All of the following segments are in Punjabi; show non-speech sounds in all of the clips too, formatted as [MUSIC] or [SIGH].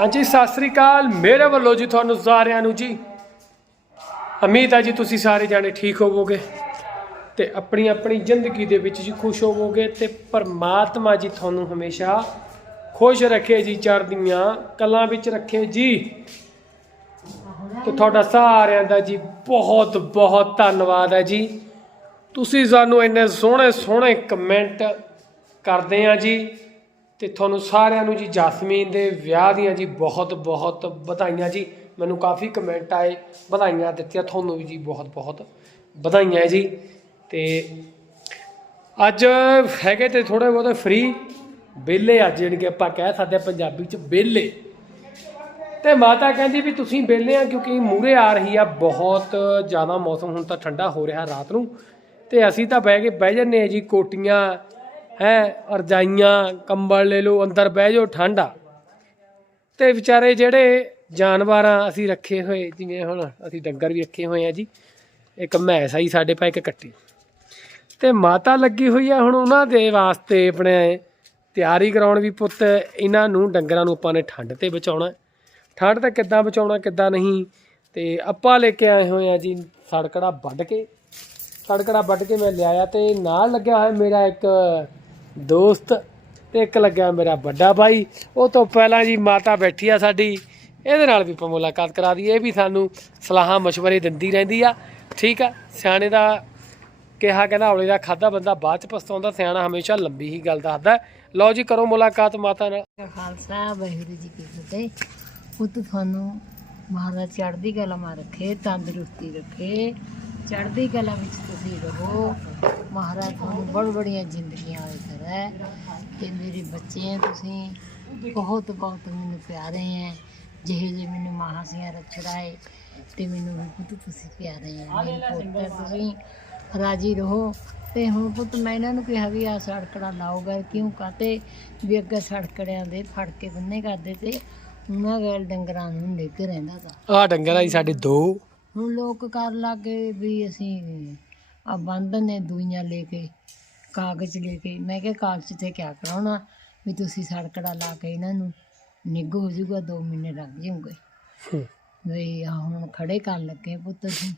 ਹਾਂਜੀ, ਸਤਿ ਸ੍ਰੀ ਅਕਾਲ। ਮੇਰੇ ਵੱਲੋਂ ਜੀ ਤੁਹਾਨੂੰ ਸਾਰਿਆਂ ਨੂੰ ਜੀ। ਉਮੀਦ ਹੈ ਜੀ ਤੁਸੀਂ ਸਾਰੇ ਜਾਣੇ ਠੀਕ ਹੋਵੋਗੇ ਤੇ ਆਪਣੀ ਆਪਣੀ ਜ਼ਿੰਦਗੀ ਦੇ ਵਿੱਚ ਜੀ ਖੁਸ਼ ਹੋਵੋਗੇ ਤੇ ਪਰਮਾਤਮਾ ਜੀ ਤੁਹਾਨੂੰ ਹਮੇਸ਼ਾ ਖੁਸ਼ ਰੱਖੇ ਜੀ, ਚੜ੍ਹਦੀਆਂ ਕਲਾਂ ਵਿੱਚ ਰੱਖੇ ਜੀ। ਤੇ ਤੁਹਾਡਾ ਸਾਰਿਆਂ ਦਾ ਜੀ ਬਹੁਤ ਬਹੁਤ ਧੰਨਵਾਦ ਹੈ ਜੀ। ਤੁਸੀਂ ਸਾਨੂੰ ਇੰਨੇ ਸੋਹਣੇ ਸੋਹਣੇ ਕਮੈਂਟ ਕਰਦੇ ਆ ਜੀ। ਤੇ ਤੁਹਾਨੂੰ ਸਾਰਿਆਂ ਨੂੰ ਜੀ ਜਸਮੀਨ ਦੇ ਵਿਆਹ ਦੀਆਂ ਜੀ ਬਹੁਤ ਬਹੁਤ ਵਧਾਈਆਂ ਜੀ। ਮੈਨੂੰ ਕਾਫੀ ਕਮੈਂਟ ਆਏ, ਵਧਾਈਆਂ ਦਿੱਤੀਆਂ, ਤੁਹਾਨੂੰ ਵੀ ਜੀ ਬਹੁਤ ਬਹੁਤ ਵਧਾਈਆਂ ਜੀ। ਤੇ ਅੱਜ ਹੈਗੇ ਤੇ ਥੋੜੇ ਬਹੁਤੇ ਫ੍ਰੀ ਵਿਹਲੇ ਅੱਜ ਜਿਹੜੇ ਕਿ ਆਪਾਂ ਕਹਿ ਸਕਦੇ ਹਾਂ ਪੰਜਾਬੀ ਚ ਵਿਹਲੇ। ਤੇ ਮਾਤਾ ਕਹਿੰਦੀ ਵੀ ਤੁਸੀਂ ਵਿਹਲੇ ਆ ਕਿਉਂਕਿ ਮੂਰੇ ਆ ਰਹੀ ਆ ਬਹੁਤ ਜ਼ਿਆਦਾ ਮੌਸਮ, ਹੁਣ ਤਾਂ ਠੰਡਾ ਹੋ ਰਿਹਾ ਰਾਤ ਨੂੰ। ਤੇ ਅਸੀਂ ਤਾਂ ਬਹਿ ਕੇ ਬਹਿ ਜੰਨੇ ਆ ਜੀ ਕੋਟੀਆਂ ਹੈ ਰਜਾਈਆਂ ਕੰਬਲ ਲੈ ਲਓ, ਅੰਦਰ ਬਹਿ ਜਾਓ, ਠੰਡਾ ਤੇ ਵਿਚਾਰੇ ਜਿਹੜੇ ਜਾਨਵਰਾਂ ਅਸੀਂ ਰੱਖੇ ਹੋਏ, ਜਿਵੇਂ ਹੁਣ ਅਸੀਂ ਡੰਗਰ ਵੀ ਰੱਖੇ ਹੋਏ ਆ ਜੀ, ਇੱਕ ਮੈਸ ਆਈ ਸਾਡੇ ਪਾ ਇੱਕ ਕੱਟੀ। ਤੇ ਮਾਤਾ ਲੱਗੀ ਹੋਈ ਆ ਹੁਣ ਉਹਨਾਂ ਦੇ ਵਾਸਤੇ ਆਪਣੇ ਤਿਆਰੀ ਕਰਾਉਣ ਵੀ ਪੁੱਤ, ਇਹਨਾਂ ਨੂੰ, ਡੰਗਰਾਂ ਨੂੰ ਆਪਾਂ ਨੇ ਠੰਡ ਤੇ ਬਚਾਉਣਾ। ਠੰਡ ਤੇ ਕਿੱਦਾਂ ਬਚਾਉਣਾ, ਕਿੱਦਾਂ ਨਹੀਂ, ਤੇ ਆਪਾਂ ਲੈ ਕੇ ਆਏ ਹੋਏ ਆ ਜੀ ਸੜਕੜਾ ਵੱਢ ਕੇ। ਸੜਕੜਾ ਵੱਢ ਕੇ ਮੈਂ ਲਿਆਇਆ ਤੇ ਨਾਲ ਲੱਗਿਆ ਹੋਇਆ ਮੇਰਾ ਇੱਕ ਦੋਸਤ ਤੇ ਇੱਕ ਲੱਗਿਆ ਮੇਰਾ ਵੱਡਾ ਭਾਈ। ਉਹ ਤੋਂ ਪਹਿਲਾਂ ਜੀ ਮਾਤਾ ਬੈਠੀ ਆ ਸਾਡੀ। ਇਹਦੇ ਨਾਲ ਵੀ ਆਪਾਂ ਮੁਲਾਕਾਤ ਕਰਾ ਦਈਏ। ਇਹ ਵੀ ਸਾਨੂੰ ਸਲਾਹਾਂ, ਮਸ਼ਵਰੇ ਦਿੰਦੀ ਰਹਿੰਦੀ ਆ। ਠੀਕ ਆ? ਸਿਆਣੇ ਦਾ ਕਿਹਾ ਕਹਿੰਦਾ ਔਲੇ ਦਾ ਖਾਦਾ ਬੰਦਾ ਬਾਅਦ ਚ ਪਛਤਾਉਂਦਾ, ਸਿਆਣਾ ਹਮੇਸ਼ਾ ਲੰਬੀ ਹੀ ਗੱਲ ਦੱਸਦਾ। ਲਓ ਜੀ, ਕਰੋ ਮੁਲਾਕਾਤ ਮਾਤਾ ਨਾਲ। ਕਾ ਖਾਲਸਾ, ਵਾਹਿਗੁਰੂ ਜੀ ਕੀ ਫਤਿਹ। ਪੁੱਤ, ਤੁਹਾਨੂੰ ਮਹਾਰਾਜ ਚੜ੍ਹਦੀ ਕਲਾ ਮਾ ਰੱਖੇ, ਤੰਦਰੁਸਤੀ ਰੱਖੇ। ਚੜ੍ਹਦੀ ਕਲਾ ਵਿੱਚ ਤੁਸੀਂ ਰਹੋ। ਮਹਾਰਾਜ ਤੁਹਾਨੂੰ ਬੜ ਬੜੀਆਂ ਜ਼ਿੰਦਗੀਆਂ ਦੇ ਕਰੇ ਤੇ ਮੇਰੇ ਬੱਚੇ ਆ ਤੁਸੀਂ ਬਹੁਤ ਬਹੁਤ ਮੈਨੂੰ ਪਿਆਰੇ ਹੈ। ਜਿਹੇ ਜਿਹੇ ਮੈਨੂੰ ਮਹਾਸੀਆਂ ਰੱਖਦਾ ਹੈ ਤੇ ਮੈਨੂੰ ਵੀ ਪੁੱਤ ਤੁਸੀਂ ਪਿਆਰੇ ਹੈ। ਪੁੱਤ ਤੁਸੀਂ ਰਾਜੀ ਰਹੋ। ਤੇ ਹੁਣ ਪੁੱਤ ਮੈਂ ਇਹਨਾਂ ਨੂੰ ਕਿਹਾ ਵੀ ਆ ਸੜਕੜਾ ਲਾਓਗਾ ਕਿਉਂ ਕਾਤੇ? ਵੀ ਅੱਗੇ ਸੜਕੜਿਆਂ ਦੇ ਫੜ ਕੇ ਬੰਨੇ ਕਰਦੇ ਤੇ ਉਹਨਾਂ ਗੱਲ ਡੰਗਰਾਂ ਨੂੰ ਲੈ ਕੇ ਰਹਿੰਦਾ ਤਾ। ਆਹ ਡੰਗਰ ਆ ਜੀ ਸਾਡੇ ਦੋ। ਹੁਣ ਲੋਕ ਕਰ ਲੱਗੇ ਵੀ ਅਸੀਂ ਆ ਬੰਦ ਨੇ ਦੂਈਆਂ ਲੈ ਕੇ ਕਾਗਜ਼ ਲੈ ਕੇ। ਮੈਂ ਕਿਹਾ ਕਾਗਜ਼ ਤੇ ਕਿਆ ਕਰਾਉਣਾ? ਵੀ ਤੁਸੀਂ ਸੜਕੜਾ ਲਾ ਕੇ ਇਹਨਾਂ ਨੂੰ ਨਿੱਘ ਹੋ ਜਾਊਗਾ 2 ਮਹੀਨੇ ਲੱਗ ਜਾਊਗੇ। ਵੀ ਆਹ ਹੁਣ ਖੜੇ ਕਰਨ ਲੱਗੇ ਪੁੱਤ ਅਸੀਂ।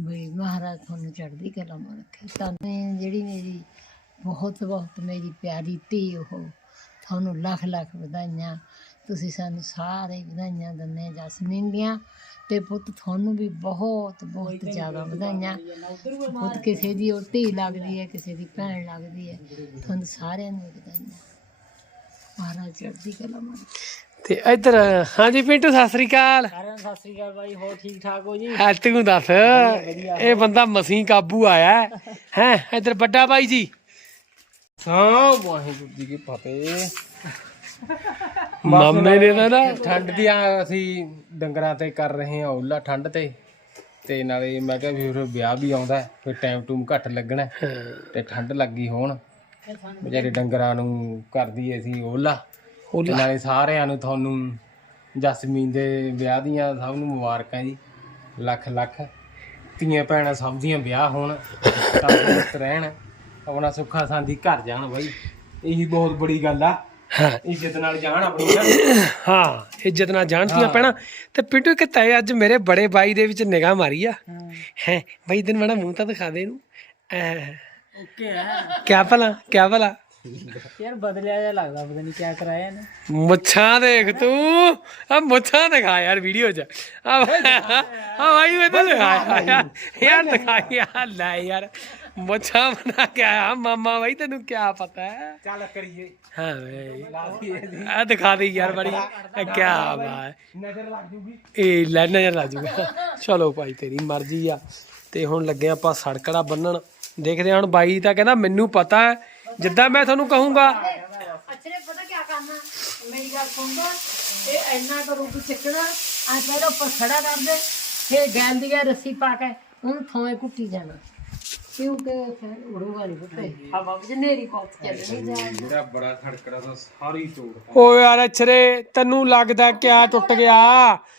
ਵੀ ਮਹਾਰਾਜ ਤੁਹਾਨੂੰ ਚੜ੍ਹਦੀ ਕਲਾ ਮਾ ਰੱਖੇ। ਤੁਹਾਨੂੰ ਜਿਹੜੀ ਮੇਰੀ ਬਹੁਤ ਬਹੁਤ ਮੇਰੀ ਪਿਆਰੀ ਧੀ ਉਹ ਤੁਹਾਨੂੰ ਲੱਖ ਲੱਖ ਵਧਾਈਆਂ। ਤੁਸੀਂ ਸਾਨੂੰ ਸਾਰੇ ਵਧਾਈਆਂ ਦਿੰਦੇ ਜਸਮੀਨ ਦੀਆਂ ਤੇ ਪੁੱਤ ਤੁਹਾਨੂੰ ਵੀ ਬਹੁਤ ਬਹੁਤ ਜ਼ਿਆਦਾ ਵਧਾਈਆਂ। ਪੁੱਤ ਕਿਸੇ ਦੀ ਉਹ ਧੀ ਲੱਗਦੀ ਹੈ ਕਿਸੇ ਦੀ ਭੈਣ ਲੱਗਦੀ ਹੈ ਤੁਹਾਨੂੰ ਸਾਰਿਆਂ ਨੂੰ ਵਧਾਈਆਂ। ਮਹਾਰਾਜ ਚੜ੍ਹਦੀ ਕਲਾ ਮਾ ਤੇ ਇੱਧਰ ਹਾਂਜੀ ਪਿੰਟੂ ਸਤਿ ਸ੍ਰੀ ਅਕਾਲ। ਸਾਰਿਆਂ ਨੂੰ ਸਤਿ ਸ੍ਰੀ ਅਕਾਲ ਬਾਈ ਹੋਰ ਠੀਕ ਠਾਕ ਹੋ ਜੀ? ਹੈ ਤੂੰ ਦੱਸ ਇਹ ਬੰਦਾ ਮਸੀਂ ਕਾਬੂ ਆਇਆ ਹੈ। ਇੱਧਰ ਵੱਡਾ ਭਾਈ ਜੀ। ਹਾਂ ਵਾਹਿਗੁਰੂ ਜੀ ਕੀ ਫਤਿਹ। ਮਾਮੇ ਨੇ ਤਾਂ ਨਾ ਠੰਡ ਦੀਆਂ ਅਸੀਂ ਡੰਗਰਾਂ ਤੇ ਕਰ ਰਹੇ ਹਾਂ ਓਲਾ ਠੰਡ ਤੇ। ਤੇ ਨਾਲੇ ਮੈਂ ਕਿਹਾ ਵੀ ਫਿਰ ਵਿਆਹ ਵੀ ਆਉਂਦਾ ਹੈ, ਫਿਰ ਟਾਈਮ ਟੂਮ ਘੱਟ ਲੱਗਣਾ ਹੈ, ਤੇ ਠੰਡ ਲੱਗੀ ਹੋਣ ਵਿਚਾਰੇ ਡੰਗਰਾਂ ਨੂੰ ਕਰਦੀ ਅਸੀਂ ਓਲਾ ਤੇ ਨਾਲੇ ਸਾਰਿਆਂ ਨੂੰ ਤੁਹਾਨੂੰ ਜਸਮੀਨ ਦੇ ਵਿਆਹ ਦੀਆਂ ਸਭ ਨੂੰ ਮੁਬਾਰਕਾਂ ਜੀ ਲੱਖ ਲੱਖ। ਧੀਆਂ ਭੈਣਾਂ ਸਭ ਦੀਆਂ ਵਿਆਹ ਹੋਣ ਤੰਦਰੁਸਤ ਰਹਿਣ ਆਪਣਾ ਸੁੱਖਾ ਸਾਂਦੀ ਘਰ ਜਾਣ ਬਾਈ। ਇਹੀ ਬਹੁਤ ਬੜੀ ਗੱਲ ਆ। ਹਾਂ। ਇੱਜ਼ਤ ਨਾਲ ਜਾਣ ਆਪਣੀ ਨਾ। ਹਾਂ ਇੱਜ਼ਤ ਨਾਲ ਜਾਣਦੀਆਂ ਪੈਣਾ ਤੇ ਪਿੰਟੂ ਕਿਤਾ ਅੱਜ ਮੇਰੇ ਬੜੇ ਬਾਈ ਦੇ ਵਿੱਚ ਨਿਗਾਹ ਮਾਰੀ ਆ। ਹੈ। ਬਾਈ ਦਿਨ ਮਾੜਾ ਮੂੰਹ ਤਾਂ ਦਿਖਾ ਦੇ ਇਹਨੂੰ। ਓਕੇ। ਹੈ ਕਿਆ ਭਲਾ ਕਿਆ ਭਲਾ। ਯਾਰ ਬਦਲਿਆ ਜਿਹਾ ਲੱਗਦਾ ਪਤਾ ਨਹੀਂ ਕਿਆ ਕਰਾਇਆ ਨੇ ਮੁੱਛਾਂ ਦੇਖ ਤੂੰ। ਆ ਮੁੱਛਾਂ ਦਿਖਾ ਯਾਰ ਵੀਡੀਓ 'ਚ। ਆ ਆ ਭਾਈ ਮੈਂ ਤਾਂ ਦਿਖਾ ਯਾਰ ਯਾਰ ਦਿਖਾ ਯਾਰ ਲੈ ਯਾਰ। ਮੁੱਛਾਂ ਬਣਾ ਕੇ ਆਇਆ ਮਾਮਾ ਭਾਈ ਤੈਨੂੰ ਕੀ ਪਤਾ ਹੈ? ਚੱਲ ਕਰੀਏ। ਹਾਂ ਬਈ ਆ ਦਿਖਾ ਦੇ ਯਾਰ ਬੜੀ। ਕੀ ਬਾਤ ਨਜ਼ਰ ਲੱਗ ਜੂਗੀ। ਇਹ ਲੈ ਨਜ਼ਰ ਆ ਜੂਗਾ। ਚਲੋ ਭਾਈ ਤੇਰੀ ਮਰਜ਼ੀ ਆ। ਤੇ ਹੁਣ ਲੱਗੇ ਆਪਾਂ ਸੜਕੜਾ ਬੰਨਣ। ਦੇਖਦੇ ਹਾਂ ਹੁਣ ਬਾਈ ਤਾਂ ਕਹਿੰਦਾ ਮੈਨੂੰ ਪਤਾ ਹੈ। ਜਿੱਦਾਂ ਮੈਂ ਤੁਹਾਨੂੰ ਕਹੂੰਗਾ। ਅੱਛੇ ਪਤਾ ਕੀ ਕਰਨਾ ਮੇਰੀ ਗੱਲ ਸੁਣਦਾ ਇਹ ਇੰਨਾ ਕਰੂ ਕਿ ਚੱਕਣਾ ਆ ਪਹਿਲਾਂ ਉੱਪਰ ਖੜਾ ਕਰ ਦੇ ਫਿਰ ਦੀ ਰੱਸੀ ਪਾ ਕੇ ਉਹਨੂੰ ਥੋਏ ਕੁੱਟੀ ਜਾਣਾ। ਕਿਉਂਕਿ ਫਿਰ ਉੜੂਗਾ ਨਹੀਂ ਪੁੱਤੇ। ਹਵਾ ਵਿੱਚ ਨੇਰੀ ਪਹੁੰਚ ਚੱਲਣੀ ਜਾ ਮੇਰਾ ਬੜਾ ਖੜਕੜਾ ਤਾਂ ਸਾਰੀ ਤੋੜ ਓ ਯਾਰ ਅਛਰੇ ਤੈਨੂੰ ਲੱਗਦਾ ਕਿਆ ਟੁੱਟ ਗਿਆ?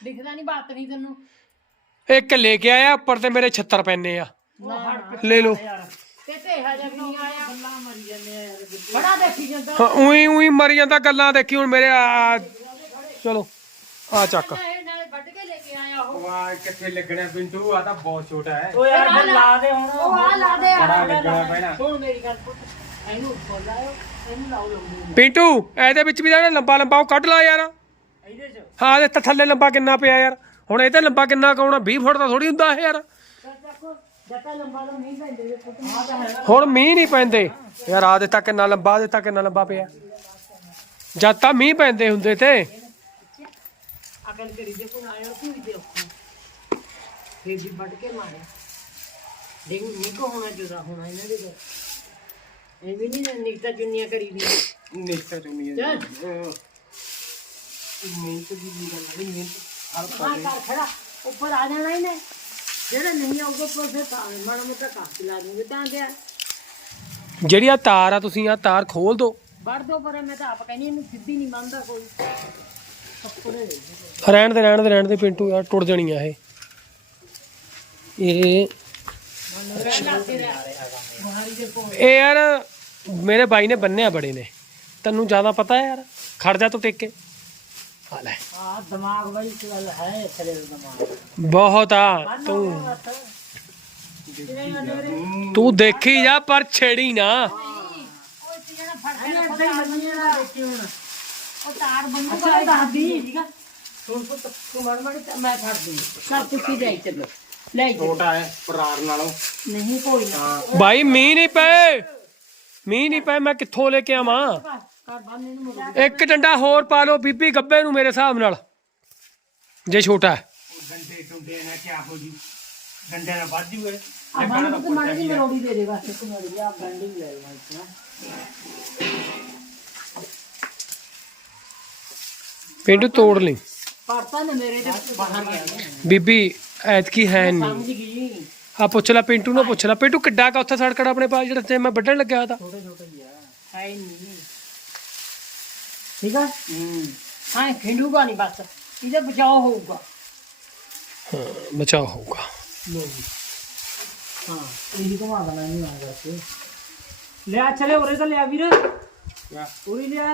ਦਿਖਦਾ ਨਹੀਂ ਬਾਤ ਨਹੀਂ ਤੈਨੂੰ। ਇੱਕ ਲੈ ਕੇ ਆਇਆ ਉੱਪਰ ਤੇ ਮੇਰੇ 76 ਪੈਨੇ ਆ। ਲੈ ਲਓ। ਤੇ ਤੇ ਹਜੇ ਨਹੀਂ ਆਇਆ। ਗੱਲਾਂ ਮਰੀ ਜਾਂਦੇ ਆ ਬੜਾ ਦੇਖੀ ਜਾਂਦਾ। ਹਾਂ ਉਹੀ ਉਹੀ ਮਰੀ ਜਾਂਦਾ ਗੱਲਾਂ ਦੇਖੀ ਹੁਣ ਮੇਰੇ ਆ ਚਲੋ ਆ ਚੱਕ। ਉਹ। ਵਾਹ ਕਿੱਥੇ ਲੱਗਣਾ ਪਿੰਟੂ ਆ ਤਾਂ ਬਹੁਤ ਛੋਟਾ ਹੈ। ਓ ਯਾਰ ਫਿਰ ਲਾ ਦੇ ਹੁਣ। ਉਹ ਆ ਲਾ ਦੇ ਬੜਾ ਲੱਗਣਾ ਪੈਣਾ। ਹੁਣ ਮੇਰੀ ਗੱਲ ਪੁੱਤ ਇਹਨੂੰ ਖੋਲਾਇਓ ਇਹਨੂੰ ਲਾਓ ਲੰਬੂ ਪਿੰਟੂ ਇਹਦੇ ਵਿੱਚ ਵੀ ਤਾਂ ਜਿਹੜਾ ਲੰਬਾ ਲੰਬਾ ਉਹ ਕੱਢ ਲਾ ਯਾਰ। ਇਹਦੇ ਚ? ਹਾਂ ਇਹ ਤਾਂ ਥੱਲੇ ਲੰਬਾ ਕਿੰਨਾ ਪਿਆ ਯਾਰ। ਹੁਣ ਇਹ ਤੇ ਲੰਬਾ ਕਿੰਨਾ ਕਾਉਣਾ 20 ਫੁੱਟ ਦਾ ਥੋੜੀ ਹੁੰਦਾ ਇਹ ਯਾਰ। ਦੇਖੋ ਜੱਟਾ ਲੰਬਾ ਤਾਂ ਨਹੀਂ ਪੈਂਦੇ ਵੇ ਪੁੱਤ ਆ ਤਾਂ ਹੈ। ਹੁਣ ਮੀਂਹ ਨਹੀਂ ਪੈਂਦੇ। ਯਾਰ ਆ ਦਿੱਤਾ ਕਿੰਨਾ ਲੰਬਾ ਦਿੱਤਾ ਕਿੰਨਾ ਲੰਬਾ ਪਿਆ। ਜਦ ਤਾਂ ਮੀਂਹ ਪੈਂਦੇ ਹੁੰਦੇ ਤੇ। ਕਰੀ ਕੋਣ ਆਇਆ ਸੀ ਵੀ ਦੇਖੋ ਫੇਰ ਵੀ ਵੱਢ ਕੇ ਮਾਰਿਆ। ਦੇਖ ਨਿਕੋ ਹੋਣਾ ਜੁਦਾ ਹੋਣਾ ਇਹਨਾਂ ਦੇ ਘਰ। ਇਹ ਵੀ ਨਹੀਂ ਨਿਕਤਾ ਚੁੰਨੀਆਂ ਕਰੀ ਦੀ ਨਿਕਤਾ ਚੁੰਨੀ ਚੱਲ ਮਿਹਨਤ ਦੀ ਵੀ ਗੱਲ ਨਹੀਂ ਮਿਹਨਤ ਹਰ ਘਰ ਖੜਾ ਉੱਪਰ ਆ ਜਾਣਾ ਇਹਨੇ। ਜਿਹੜਾ ਨਹੀਂ ਆਊਗਾ ਉੱਪਰ ਫਿਰ ਤਾਂ ਮਾੜਾ ਮੋਟਾ ਕਾਸ ਲਾ ਦੂੰਗੇ ਤਾਂ ਦਿਆ। ਜਿਹੜੀ ਆ ਤਾਰ ਆ ਤੁਸੀਂ ਆ ਤਾਰ ਖੋਲ ਦੋ। ਵੱਢ ਦੋ ਪਰ ਮੈਂ ਤਾਂ ਆਪ ਕਹਿੰਦੀ ਇਹਨੂੰ ਸਿੱਧੀ ਨਹੀਂ ਮੰਨਦਾ ਕੋਈ। ਰਹਿਣ ਦੇ ਰਹਿਣ ਦੇ ਰਹਿਣ ਦੇ ਪਿੰਟੂ ਯਾਰ ਟੁੱਟ ਜਾਣੀ ਆ ਇਹ। ਇਹ ਇਹ ਯਾਰ ਮੇਰੇ ਬਾਈ ਨੇ ਬੰਨਿਆ ਬੜੇ ਨੇ। ਤੈਨੂੰ ਜ਼ਿਆਦਾ ਪਤਾ ਹੈ ਯਾਰ ਖੜ ਜਾ ਤੂੰ ਟਿਕ ਕੇ। ਆ ਲੈ। ਆ ਦਿਮਾਗ ਵਾਲੀ ਗੱਲ ਹੈ ਥਲੇ ਦਾ ਦਿਮਾਗ। ਬਹੁਤ ਆ ਤੂੰ। ਤੂੰ ਦੇਖੀ ਜਾ ਪਰ ਛੇੜੀ ਨਾ। ਤਾਰ ਬੰਨੂਗਾ ਦਾਦੀ ਠੀਕਾ ਹੁਣ ਪੁੱਤ ਤੂੰ ਮੜ ਮੜ ਮੈਂ ਫੜ ਦੂੰ ਸਭ ਤੁਸੀਂ ਲੈ ਚੱਲੋ। ਲੈ ਚੱਲੋ। ਛੋਟਾ ਹੈ ਪਰਾਰ ਨਾਲੋਂ। ਨਹੀਂ ਕੋਈ ਨਾ। ਬਾਈ ਮੀਂਹ ਨਹੀਂ ਪਏ। ਮੀਂਹ ਨਹੀਂ ਪਏ ਮੈਂ ਕਿੱਥੋਂ ਲੈ ਕੇ ਆਵਾਂ? ਕਰ ਬੰਨ ਇਹਨੂੰ ਮੁੜ ਇੱਕ ਡੰਡਾ ਹੋਰ ਪਾ ਲਓ ਬੀਬੀ ਗੱਬੇ ਨੂੰ ਮੇਰੇ ਹਿਸਾਬ ਨਾਲ। ਜੇ ਛੋਟਾ ਹੈ। ਡੰਡੇ ਟੁੰਡੇ ਨਾਲ ਕੀ ਹੋ ਜੀ? ਡੰਡੇ ਨਾਲ ਵੱਜ ਜੂਏ ਆ ਬੰਨ ਪੁੱਤ ਮਾੜੀ ਜਿਹੀ ਮਰੋੜੀ ਦੇ ਦੇ ਬਸ। ਇੱਕ ਮਰੋੜੀ ਆ ਬੈਂਡਿੰਗ ਲੈ ਲਵਾਂ ਇਤਨਾ ਪਿੰਡ ਤੋੜ ਲਈ। ਪੜਤਾ ਨੇ ਮੇਰੇ ਤੇ ਬਾਹਰ ਗਿਆ ਬੀਬੀ ਐਤਕੀ ਹੈ ਨਹੀਂ ਸਮਝ ਗਈ। ਆ ਪੁੱਛ ਲੈ ਪਿੰਟੂ ਨੂੰ ਪੁੱਛ ਲੈ। ਪਿੰਟੂ ਕਿੱਡਾ ਕਾ ਉੱਥੇ ਸੜਕੜਾ ਆਪਣੇ ਪਾਸ ਜਿਹੜਾ ਤੇ ਮੈਂ ਵੱਢਣ ਲੱਗਿਆ ਹੋਇਆ ਤਾਂ ਛੋਟੇ ਛੋਟੇ ਹੀ ਆ। ਹੈ ਨਹੀਂ ਠੀਕ ਆ? ਹੂੰ। ਹਾਂ ਖਿੰਡੂਗਾ ਨਹੀਂ ਬਸ। ਇਹਦੇ ਬਚਾਓ ਹੋਊਗਾ। ਹਾਂ, ਬਚਾਅ ਹੋਊਗਾ। ਹਾਂ ਇਹੀ ਘੁਮਾ ਦੇਣਾ ਨਹੀਂ ਆ ਕਰਕੇ ਲਿਆ ਚਲੇ ਉਰੇ ਤਾਂ ਲਿਆ ਵੀਰ। ਉਰੇ ਲਿਆ।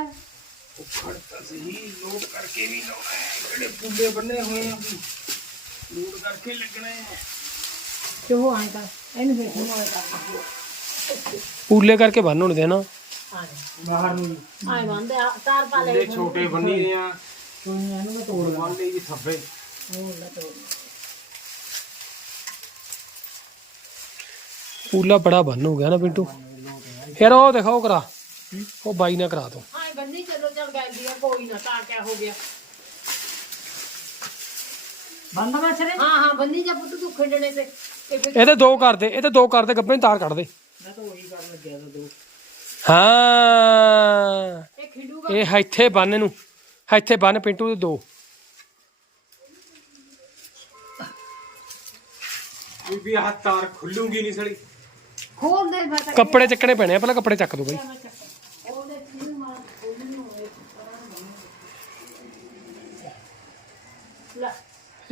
ਸਹੀ ਲੋਡ ਕਰਕੇ ਵੀ ਲਾਉਣਾ ਹੈ ਜਿਹੜੇ ਪੁੱਲੇ ਬੰਨੇ ਹੋਏ ਆ ਵੀ ਲੋਡ ਕਰਕੇ ਲੱਗਣਾ ਹੈ ਤੇ ਉਹ ਆਂ ਤਾਂ? ਇਹਨੂੰ ਫਿਰ ਨੂੰ ਪੂਲੇ ਕਰਕੇ ਬੰਨ ਬਾਹਰ ਨੂੰ। ਆਏ ਬੰਦੇ ਤਾਰ ਪਾ ਲੈ ਛੋਟੇ ਬੰਨੀ ਦੇ ਆ ਸੁਣਿਆ ਨੂੰ ਮੈਂ ਤੋੜ ਬੰਨ ਲਈ ਜੀ ਥੱਬੇ। ਉਹ ਨਾ ਤੋੜ ਪੂਲਾ ਬੜਾ ਬੰਨ ਹੋ ਗਿਆ ਨਾ ਪਿੰਟੂ। ਫਿਰ ਉਹ ਦਿਖਾਓ ਕਰਾ। ਉਹ ਬਾਈ ਨਾ ਕਰਾ ਦੋ। ਹਾਂ ਬੰਦੀ ਚਲੋ ਚੱਲ ਗਈ ਦੀ ਕੋਈ ਨਾ ਤਾਂ ਕਿਆ ਹੋ ਗਿਆ। ਬੰਦ ਮੈਂ ਚਲੇ ਹਾਂ ਹਾਂ ਬੰਦੀ ਜਾ ਪੁੱਤ ਤੂੰ ਖੰਡਣੇ ਤੇ। ਇਹ ਫਿਰ ਇਹਦੇ ਦੋ ਕਰ ਦੇ ਇਹਦੇ ਦੋ ਕਰ ਦੇ ਗੱਬੇ ਨੂੰ ਤਾਰ ਕੱਢ ਦੇ। ਮੈਂ ਤਾਂ ਉਹੀ ਕਰਨ ਲੱਗਿਆ ਤਾਂ ਦੋ। ਹਾਂ। ਇਹ ਖਿੰਡੂਗਾ। ਇਹ ਇੱਥੇ ਬੰਨ ਨੂੰ ਇੱਥੇ ਬੰਨ ਪਿੰਟੂ ਦੇ ਦੋ। ਬੀਬੀ ਆਹ ਤਾਰ ਖੁੱਲੂਗੀ ਨਹੀਂ ਸੜੀ। ਖੋਲ ਦੇ ਮੈਂ ਤਾਂ ਕੱਪੜੇ ਚੱਕਣੇ ਪੈਣੇ ਆ ਪਹਿਲਾਂ ਕੱਪੜੇ ਚੱਕ ਦੋ ਬਾਈ ਕਿਉਂ ਮਾਰ ਉਹਨੂੰ ਲੈ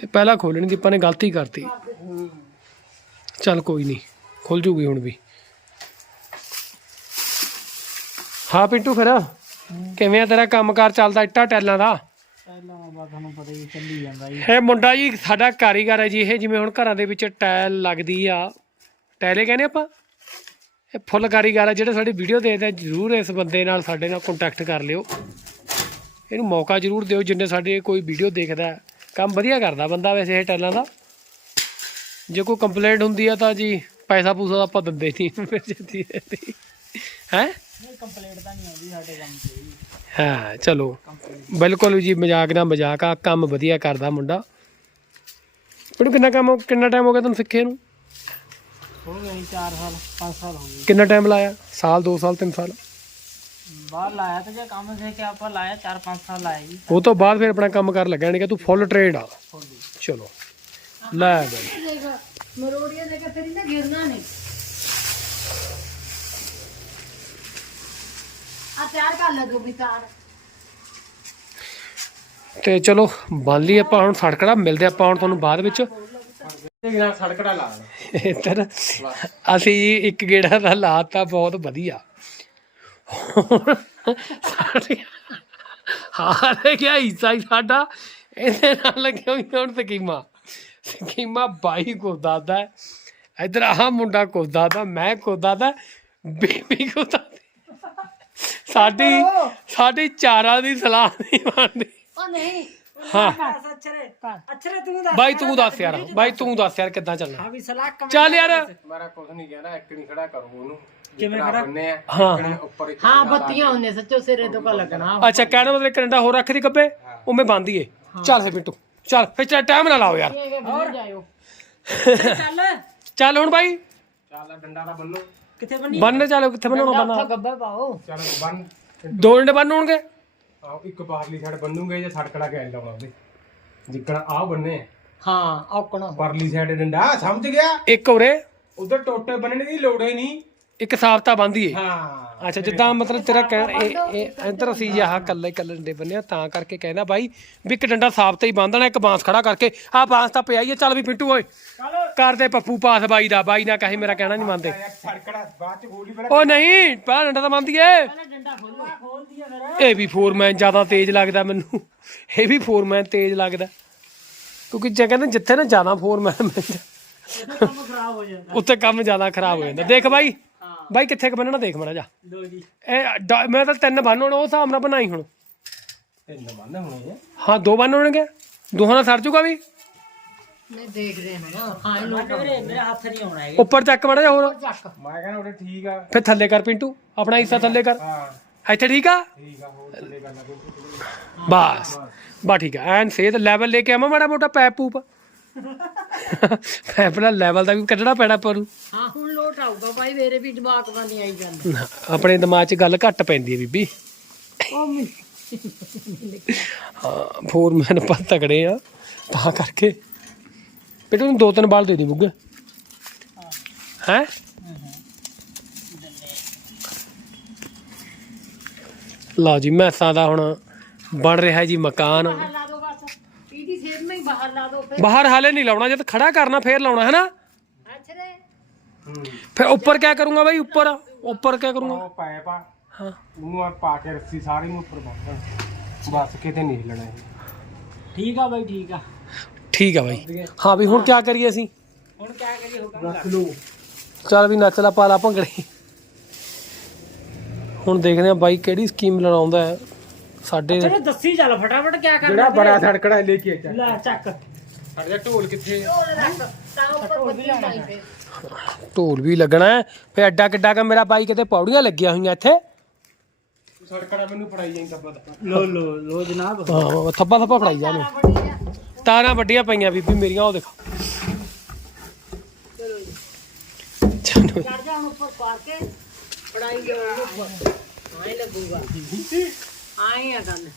ਇਹ ਪਹਿਲਾਂ ਖੋਲਣ ਦੀ ਆਪਾਂ ਨੇ ਗਲਤੀ ਕਰਤੀ। ਚੱਲ ਕੋਈ ਨਹੀਂ ਖੁੱਲ ਜੂਗੀ ਹੁਣ ਵੀ। ਹਾਂ ਪਿੰਟੂ ਫਿਰ ਕਿਵੇਂ ਆ ਤੇਰਾ ਕੰਮਕਾਰ ਚੱਲਦਾ ਇੱਟਾਂ ਟੈਲਾਂ ਦਾ? ਪਹਿਲਾਂ ਬਾ ਤੁਹਾਨੂੰ ਪਤਾ ਹੀ ਚੱਲੀ ਜਾਂਦਾ ਜੀ। ਇਹ ਮੁੰਡਾ ਜੀ ਸਾਡਾ ਕਾਰੀਗਰ ਹੈ ਜੀ ਇਹ ਜਿਵੇਂ ਹੁਣ ਘਰਾਂ ਦੇ ਵਿੱਚ ਟਾਇਲ ਲੱਗਦੀ ਆ। ਟਾਇਲੇ ਕਹਿੰਦੇ ਆਪਾਂ? ਇਹ ਫੁੱਲ ਕਾਰੀਗਰ ਆ ਜਿਹੜੇ ਸਾਡੀ ਵੀਡੀਓ ਦੇਖਦੇ ਜਰੂਰ ਇਸ ਬੰਦੇ ਨਾਲ ਸਾਡੇ ਨਾਲ ਕੰਟੈਕਟ ਕਰ ਲਿਓ। ਇਹਨੂੰ ਮੌਕਾ ਜਰੂਰ ਦਿਓ ਜਿੰਨੇ ਸਾਡੇ ਕੋਈ ਵੀਡੀਓ ਦੇਖਦਾ। ਕੰਮ ਵਧੀਆ ਕਰਦਾ ਬੰਦਾ ਵੈਸੇ ਇਹ ਟਾਇਲਾਂ ਦਾ। ਜੇ ਕੋਈ ਕੰਪਲੇਂਟ ਹੁੰਦੀ ਆ ਤਾਂ ਜੀ ਪੈਸਾ ਪੂਸਾ ਆਪਾਂ ਦਿੰਦੇ ਨਹੀਂ। ਫਿਰ ਜਦੀ। ਹੈ? ਨਹੀਂ ਕੰਪਲੀਟ ਤਾਂ ਨਹੀਂ ਆਉਂਦੀ ਸਾਡੇ ਕੰਮ ਤੇ ਜੀ। ਹਾਂ ਚਲੋ। ਬਿਲਕੁਲ ਜੀ ਮਜ਼ਾਕ ਨਾ ਮਜ਼ਾਕ ਆ ਕੰਮ ਵਧੀਆ ਕਰਦਾ ਮੁੰਡਾ। ਪਰ ਕਿੰਨਾ ਕੰਮ ਕਿੰਨਾ ਟਾਈਮ ਹੋ ਗਿਆ ਤੁਹਾਨੂੰ ਸਿੱਖੇ ਨੂੰ? ਹੋ ਗਏ 4 ਸਾਲ 5 ਸਾਲ ਹੋ ਗਏ। ਕਿੰਨਾ ਟਾਈਮ ਲਾਇਆ? ਸਾਲ 2 ਸਾਲ 3 ਸਾਲ? ਬਾਹਰ ਲਾਇਆ ਤਾਂ ਜੇ ਕੰਮ ਸੇ ਕਿ ਆਪਾਂ ਲਾਇਆ 4-5 ਸਾਲ ਲਾਇਆ ਜੀ। ਉਹ ਤੋਂ ਬਾਅਦ ਫਿਰ ਆਪਣਾ ਕੰਮ ਕਰ ਲੱਗਿਆ ਨਹੀਂ ਕਿ ਤੂੰ ਫੁੱਲ ਟ੍ਰੇਡ ਆ। ਚਲੋ ਲੈ ਬਈ। ਦੇਖ ਮਰੋੜੀਆਂ ਦੇ ਕੇ ਤੇਰੀ ਨਾ ਗਿਰਨਾ ਨਹੀਂ। ਆ ਤਿਆਰ ਕਰ ਲੈ ਦੋ ਵੀ ਤਾਰ। ਤੇ ਚਲੋ ਬੰਨ ਲਈ ਆਪਾਂ ਹੁਣ ਸੜਕੜਾ ਮਿਲਦੇ ਆਪਾਂ ਹੁਣ ਤੁਹਾਨੂੰ ਬਾਅਦ ਵਿੱਚ। ਤੇ ਨਾਲ ਸੜਕੜਾ ਲਾ ਇੱਧਰ ਅਸੀਂ ਜੀ ਇੱਕ ਗੇੜਾ ਦਾ ਲਾਤਾ ਬਹੁਤ ਵਧੀਆ। ਹੁਣ [LAUGHS] ਸਾਡੀ ਹਾਂ ਲੈ ਗਿਆ ਹਿੱਸਾ ਹੀ ਸਾਡਾ। ਇਹਦੇ ਨਾਲ ਲੱਗਿਆ ਹੋਈ ਹੁਣ ਸਕੀਮਾ। ਸਕੀਮਾ ਬਾਈ ਕੋ ਦਾਦਾ। ਇੱਧਰ ਆਹ ਮੁੰਡਾ ਕੋ ਦਾਦਾ ਮੈਂ ਕੋ ਦਾਦਾ ਬੀਬੀ ਕੋ ਦਾਦਾ। ਸਾਡੀ ਸਾਡੀ ਚਾਰਾਂ ਦੀ ਸਲਾਹ ਨਹੀਂ ਬਣਦੀ। ਉਹ ਨਹੀਂ ਹਾਂ। ਅਛਰੇ। ਅਛਰੇ ਤੂੰ ਦੱਸ। ਬਾਈ ਤੂੰ ਦੱਸ ਯਾਰ ਬਾਈ ਤੂੰ ਦੱਸ ਯਾਰ ਕਿੱਦਾਂ ਚੱਲਣਾ। ਵੀ ਸਲਾਹ ਕਮ ਚੱਲ ਯਾਰ। ਮੇਰਾ ਕੁਝ ਨਹੀਂ ਕਹਿਣਾ ਇੱਕ ਨਹੀਂ ਖੜਾ ਕਰੋ ਉਹਨੂੰ। ਕਿਵੇਂ ਖੜਾ? ਬੰਨੇ ਆ ਹਾਂ। ਉੱਪਰ ਇੱਕ ਹਾਂ ਬੱਤੀਆਂ ਹੁੰਨੇ ਸੱਚੋ ਸਿਰੇ ਤੋਂ ਕਾ ਲੱਗਣਾ। ਅੱਛਾ ਕਹਿਣਾ ਮਤਲਬ ਕੈਨੇਡਾ ਹੋਰ ਰੱਖ ਦੀ ਕੱਪੇ ਉਵੇਂ ਬੰਦ ਹੀਏ ਚੱਲ ਫੇ ਬਿੱਟੂ ਚੱਲ। ਫੇ ਚੱਲ ਟਾਈਮ ਨਾ ਲਾਓ ਯਾਰ। ਹੋਰ? ਜਾਇਓ। ਚੱਲ। ਚੱਲ ਹੁਣ ਬਾਈ। ਚੱਲ ਡੰਡਾ ਦਾ ਬੰਨੋ ਕਿੱਥੇ ਬਣੀ ਬੰਨ ਚੱਲ ਕਿੱਥੇ ਬਣਾਉਣਾ ਉੱਥੇ ਬੰਨਾ ਗੱਬਾ ਪਾਓ। ਚੱਲ ਬੰਨ। ਦੋ ਡੰਡੇ ਬੰਨ ਹੋਣਗੇ? ਆਹ ਇੱਕ ਬਾਹਰਲੀ ਸਾਈਡ ਬੰਨੂਗੇ ਜਾਂ ਸੜਕੜਾ ਕੇ ਲਾਉਣਾ ਉਹਦੇ। ਜਿੱਕਣ ਆਹ ਬੰਨੇ ਆ। ਹਾਂ ਔਕਣਾ। ਪਰਲੀ ਸਾਈਡ ਡੰਡਾ ਸਮਝ ਗਿਆ? ਇੱਕ ਉਰੇ। ਉਧਰ ਟੋਟੇ ਬੰਨਣੇ ਦੀ ਲੋੜ ਹੀ ਨਹੀਂ। ਇੱਕ ਸਾਫਤਾ ਬੰਦੀਏ ਹਾਂ ਅੱਛਾ ਜਿੱਦਾਂ ਮਤਲਬ ਤੇਰਾ ਕਹਿ ਇਹ ਇਹ ਇੱਧਰ ਅਸੀਂ ਆਹ ਕੱਲੇ ਕੱਲੇ ਡੰਡੇ ਬੰਨਿਆ ਤਾਂ ਕਰਕੇ ਕਹਿੰਦਾ ਬਾਈ ਵੀ ਇੱਕ ਡੰਡਾ ਸਾਫਤਾ ਹੀ ਬੰਨਣਾ ਇੱਕ ਬਾਂਸ ਖੜਾ ਕਰਕੇ। ਆਹ ਬਾਂਸ ਤਾਂ ਪਿਆ ਹੀ ਚੱਲ ਵੀ ਪਿੰਟੂ ਓਏ। ਕਰਦੇ ਪੱਪੂ ਪਾਸ ਬਾਈ ਦਾ ਬਾਈ ਨਾ ਕਹੇ ਮੇਰਾ ਕਹਿਣਾ ਨਹੀਂ ਮੰਨਦੇ। ਸੜਕੜਾ ਬਾਅਦ ਚ ਗੋਲੀ ਉਹ ਨਹੀਂ ਪਹਿਲਾਂ ਡੰਡਾ ਤਾਂ ਬੰਦੀਏ ਇਹ ਵੀ ਫੋਰਮੈਨ ਜ਼ਿਆਦਾ ਤੇਜ਼ ਲੱਗਦਾ ਮੈਨੂੰ। ਇਹ ਵੀ ਫੋਰਮੈਨ ਤੇਜ਼ ਲੱਗਦਾ। ਕਿਉਂਕਿ ਜੇ ਕਹਿੰਦੇ ਜਿੱਥੇ ਨਾ ਜ਼ਿਆਦਾ ਫੋਰਮੈਨ ਮਿਲ ਕੰਮ ਖਰਾਬ ਹੋ ਜਾਂਦਾ। ਉੱਥੇ ਕੰਮ ਜ਼ਿਆਦਾ ਖਰਾਬ ਹੋ ਜਾਂਦਾ। ਦੇਖ ਬਾਈ। ਬਾਈ ਕਿੱਥੇ ਕ ਬੰਨਣਾ ਦੇਖ ਮਰਾ ਜਾ ਲੋ ਜੀ। ਇਹ ਡ- ਮੈਂ ਤਾਂ ਤਿੰਨ ਬੰਨ ਹੋਣ ਉਹ ਹਿਸਾਬ ਨਾਲ ਬਣਾਈ ਹੁਣ। ਤਿੰਨ ਬੰਨ ਹੋਣੇ ਆ। ਹਾਂ ਦੋ ਬੰਨ ਹੋਣਗੇ। ਦੋਹਾਂ ਨਾਲ ਸਰ ਜੂਗਾ ਵੀ? ਨਹੀਂ ਦੇਖਦੇ ਹਾਂ ਹਾਂ ਇਹ ਲੋਕ ਮੇਰੇ ਮੇਰੇ ਹੱਥ ਨਹੀਂ ਆਉਣਾ ਹੈਗਾ। ਉੱਪਰ ਚੱਕ ਮੜਾ ਜਾ ਹੋਰ। ਚੱਕ। ਮੈਂ ਕਹਿੰਦਾ ਉਹਦੇ ਠੀਕ ਆ। ਫਿਰ ਥੱਲੇ ਕਰ ਪਿੰਟੂ ਆਪਣਾ ਹਿੱਸਾ ਥੱਲੇ ਕਰ। ਹਾਂ। ਇੱਥੇ ਠੀਕ ਆ? ਠੀਕ ਆ ਹੋਰ ਥੱਲੇ ਕਰਨਾ ਕੋਈ ਬਸ। ਬਾ ਠੀਕ ਆ ਐਨ ਸਿਹਤ ਲੈਵਲ ਲੈ ਕੇ ਆਵਾਂ ਮਾੜਾ ਮੋਟਾ ਪੈਪ ਪੂਪ। ਦਾ ਲੈਵਲ ਦਾ ਵੀ ਕੱਢਣਾ ਪੈਣਾ ਪਰ ਨੂੰ। ਹਾਂ ਹੁਣ ਲੋਟ ਆਊਗਾ ਭਾਈ ਮੇਰੇ ਵੀ ਦਿਮਾਗ ਵੱਲ ਨਹੀਂ ਆਈ ਜਾਂਦਾ। ਆਪਣੇ ਦਿਮਾਗ 'ਚ ਗੱਲ ਘੱਟ ਪੈਂਦੀ ਹੈ ਬੀਬੀ। ਉਹ ਮੈਨੂੰ ਹਾਂ ਫੋਰਮੈਨ ਪਾ ਤਗੜੇ ਆ ਤਾਂ ਕਰਕੇ। ਬੇਟੂ ਨੂੰ ਦੋ ਤਿੰਨ ਬਾਲ ਦੇ ਦੀ ਬੁੱਗੇ। ਹੈ। ਲਓ ਜੀ ਮੈਸਾਂ ਦਾ ਹੁਣ ਬਣ ਰਿਹਾ ਜੀ ਮਕਾਨ ਬਾਹਰ ਲਾ ਦੋ ਬਸ ਇਹਦੀ ਸੇਧ में ही ਬਾਹਰ ਹਾਲੇ ਨਹੀਂ ਲਾਉਣਾ ਜਦ ਖੜਾ ਕਰਨਾ ਫੇਰ ਲਾਉਣਾ ਹੈ ਨਾ ਫਿਰ ਉੱਪਰ ਕਿਆ ਕਰੂੰਗਾ ਬਾਈ? ਉੱਪਰ ਉੱਪਰ ਕਿਆ ਕਰੂੰਗਾ? ਉਹ ਪਾਇਪ ਆ ਹਾਂ। ਉਹਨੂੰ ਆ ਪਾ ਕੇ ਰੱਸੀ ਸਾਰੀ ਨੂੰ ਉੱਪਰ ਬੰਨ੍ਹਣਾ ਬਸ ਕਿਤੇ ਨਹੀਂ ਹਿੱਲਣਾ ਇਹ। ਠੀਕ ਆ ਬਾਈ ਠੀਕ ਆ। ਠੀਕ ਆ ਬਾਈ। ਹਾਂ ਵੀ ਹੁਣ ਕਿਆ ਕਰੀਏ ਅਸੀਂ? ਹੁਣ ਕਿਆ ਕਰੀਏ ਹੁਕਮ ਰੱਖ ਲਓ। ਚੱਲ ਵੀ ਨੱਚ ਲਾ ਪਾ ਲਾ ਭੰਗੜੇ। ਹੁਣ ਦੇਖਦੇ ਆ ਬਾਈ ਕਿਹੜੀ ਸਕੀਮ ਲੜਾਉਂਦਾ ਹੈ। ਸਾਡੇ ਚਲੋ ਦੱਸੀ ਚੱਲ ਫਟਾਫਟ ਕਿਆ ਕਰਨਾ ਜਿਹੜਾ ਬੜਾ ਸੜਕੜਾ ਲੈ ਕੇ ਚੱਲ। ਲੈ ਚੱਕ। ਸਾਡੇ ਢੋਲ ਕਿੱਥੇ ਆ? ਤਾਂ ਉੱਪਰ ਬੱਤੀ ਲਾਈ ਫਿਰ ਢੋਲ ਵੀ ਲੱਗਣਾ ਹੈ। ਫੇ ਅੱਡਾ ਕਿੱਡਾ ਕਾ ਮੇਰਾ ਬਾਈ ਕਿਤੇ ਪੌੜੀਆਂ ਲੱਗੀਆਂ ਹੋਈਆਂ ਇੱਥੇ। ਸੜਕੜਾ ਮੈਨੂੰ ਫੜਾਈ ਜਾਈਂ ਤਾਂ ਪਤਾ ਲੋ ਲੋ ਲੋ ਜਨਾਬ। ਹਾਂ ਥੱਪਾ ਥੱਪਾ ਫੜਾਈ ਜਾ ਨੂੰ ਤਾਰਾਂ ਵੱਡੀਆਂ ਪਈਆਂ ਬੀਬੀ ਮੇਰੀਆਂ ਉਹ ਦੇਖੋ। ਚਲੋ ਚੜ ਜਾ। ਹੁਣ ਉੱਪਰ ਪਾਰ ਕੇ। ਪੜਾਈ ਜਾਓ ਉੱਪਰ। ਆਏ ਲੱਗੂਗਾ। ਆਏ ਆ ਗੱਲ।